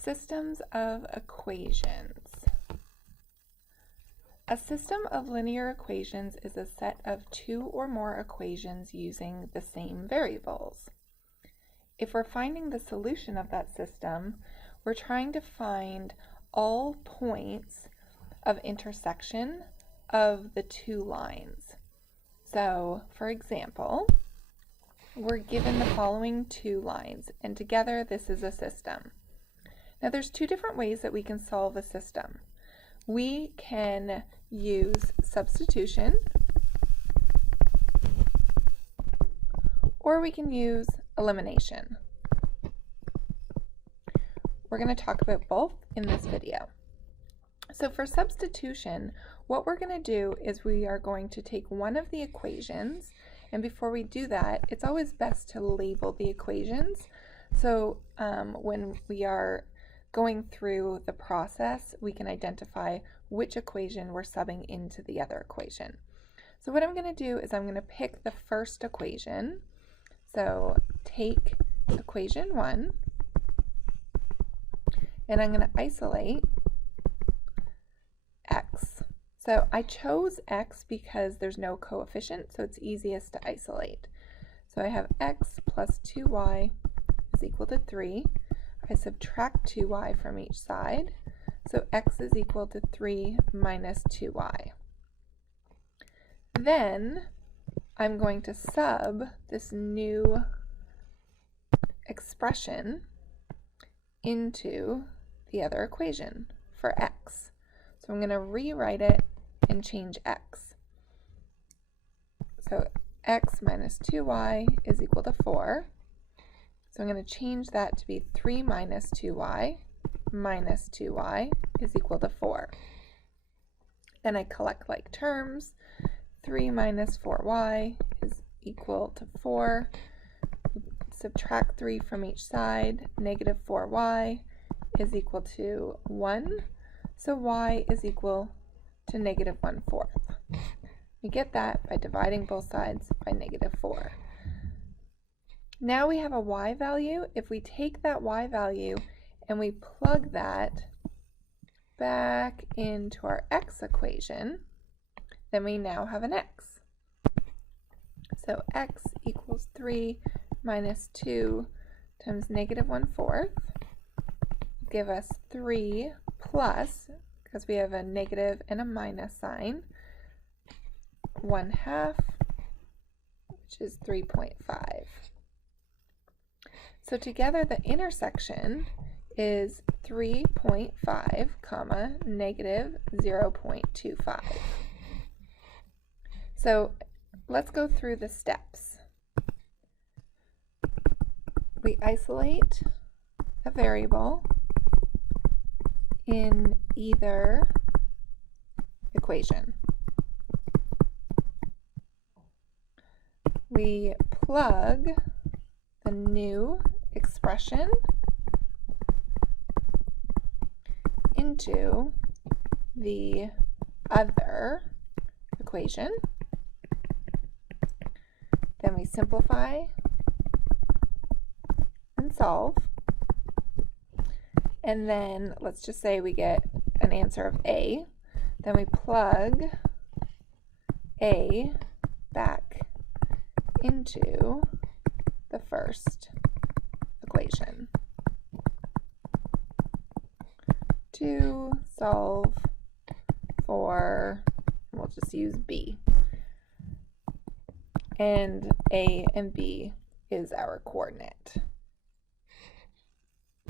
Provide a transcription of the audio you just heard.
Systems of equations. A system of linear equations is a set of two or more equations using the same variables. If we're finding the solution of that system, we're trying to find all points of intersection of the two lines. So, for example, we're given the following two lines, and together this is a system. Now there's two different ways that we can solve a system. We can use substitution, or we can use elimination. We're going to talk about both in this video. So for substitution, what we're going to do is we are going to take one of the equations, and before we do that, it's always best to label the equations. So when we are going through the process, we can identify which equation we're subbing into the other equation. So what I'm going to do is I'm going to pick the first equation. So take equation 1, and I'm going to isolate x. So I chose x because there's no coefficient, so it's easiest to isolate. So I have x plus 2y is equal to 3. I subtract 2y from each side, so x is equal to 3 minus 2y. Then I'm going to sub this new expression into the other equation for x. So I'm going to rewrite it and change x. So x minus 2y is equal to 4. So I'm going to change that to be 3 minus 2y is equal to 4. Then I collect like terms. 3 minus 4y is equal to 4. Subtract 3 from each side. Negative 4y is equal to 1. So y is equal to negative 1/4. We get that by dividing both sides by negative 4. Now we have a y value. If we take that y value and we plug that back into our x equation, then we now have an x. So x equals 3 minus 2 times negative 1/4 give us 3 plus, because we have a negative and a minus sign, 1/2, which is 3.5. So together the intersection is 3.5 comma negative 0.25. So let's go through the steps. We isolate a variable in either equation. We plug the new expression into the other equation. Then we simplify and solve. And then let's just say we get an answer of A. Then we plug A back into the first equation to solve for, we'll just use B. And A and B is our coordinate.